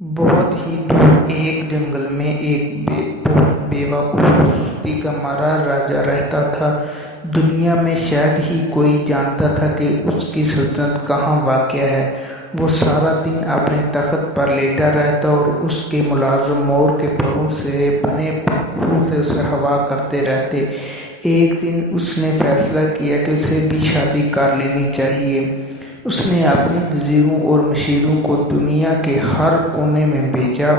بہت ہی دور ایک جنگل میں ایک بہت بیوقوف اور سستی کا مارا راجا رہتا تھا۔ دنیا میں شاید ہی کوئی جانتا تھا کہ اس کی سلطنت کہاں واقع ہے۔ وہ سارا دن اپنے تخت پر لیٹا رہتا اور اس کے ملازم مور کے پروں سے بنے پنکھوں سے اسے ہوا کرتے رہتے۔ ایک دن اس نے فیصلہ کیا کہ اسے بھی شادی کر لینی چاہیے۔ اس نے اپنے وزیروں اور مشیروں کو دنیا کے ہر کونے میں بھیجا۔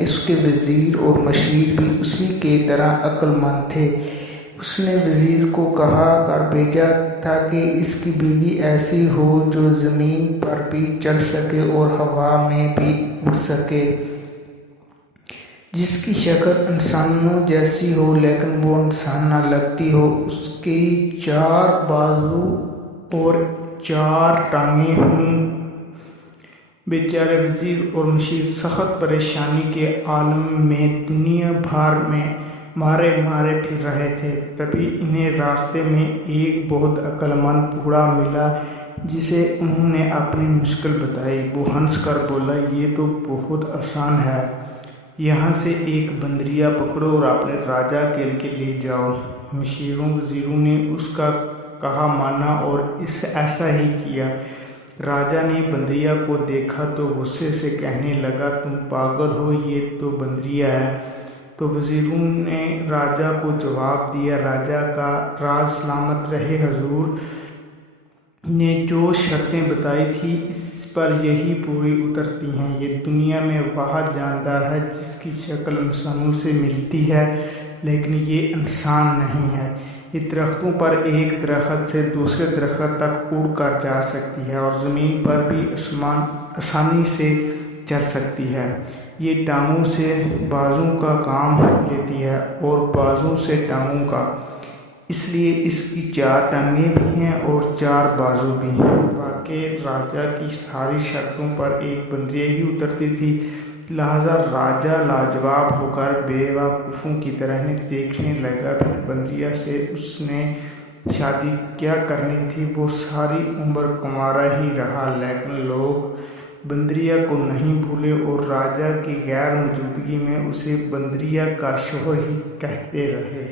اس کے وزیر اور مشیر بھی اسی کی طرح عقل مند تھے۔ اس نے وزیر کو کہا کر بھیجا تھا کہ اس کی بیوی ایسی ہو جو زمین پر بھی چل سکے اور ہوا میں بھی اڑ سکے، جس کی شکل انسانوں جیسی ہو لیکن وہ انسان نہ لگتی ہو، اس کی 4 بازو اور 4 ٹانگیں ہوں۔ بیچارے وزیر اور مشیر سخت پریشانی کے عالم میں دنیا بھر میں مارے پھر رہے تھے۔ تبھی انہیں راستے میں ایک بہت عقل مند بوڑھا ملا جسے انہوں نے اپنی مشکل بتائی۔ وہ ہنس کر بولا، یہ تو بہت آسان ہے، یہاں سے ایک بندریا پکڑو اور اپنے راجا کے لے جاؤ۔ مشیروں وزیروں نے اس کا کہا مانا اور ایسا ہی کیا۔ راجا نے بندریا کو دیکھا تو غصے سے کہنے لگا، تم پاگل ہو، یہ تو بندریا ہے۔ تو وزیروں نے راجا کو جواب دیا، راجا کا راج سلامت رہے، حضور نے جو شرطیں بتائی تھی اس پر یہی پوری اترتی ہیں۔ یہ دنیا میں واحد جاندار ہے جس کی شکل انسانوں سے ملتی ہے لیکن یہ انسان نہیں ہے۔ یہ درختوں پر ایک درخت سے دوسرے درخت تک اڑ کر جا سکتی ہے اور زمین پر بھی آسانی سے چل سکتی ہے۔ یہ ٹانگوں سے بازوں کا کام لیتی ہے اور بازوں سے ٹانگوں کا، اس لیے اس کی 4 ٹانگیں بھی ہیں اور 4 بازو بھی۔ واقعی راجا کی ساری شرطوں پر ایک بندریا ہی اترتی تھی، لہذا راجا لاجواب ہو کر بیوقوفوں کی طرح دیکھنے لگا۔ پھر بندریا سے اس نے شادی کیا کرنی تھی۔ وہ ساری عمر کنوارا ہی رہا لیکن لوگ بندریا کو نہیں بھولے اور راجا کی غیر موجودگی میں اسے بندریا کا شوہر ہی کہتے رہے۔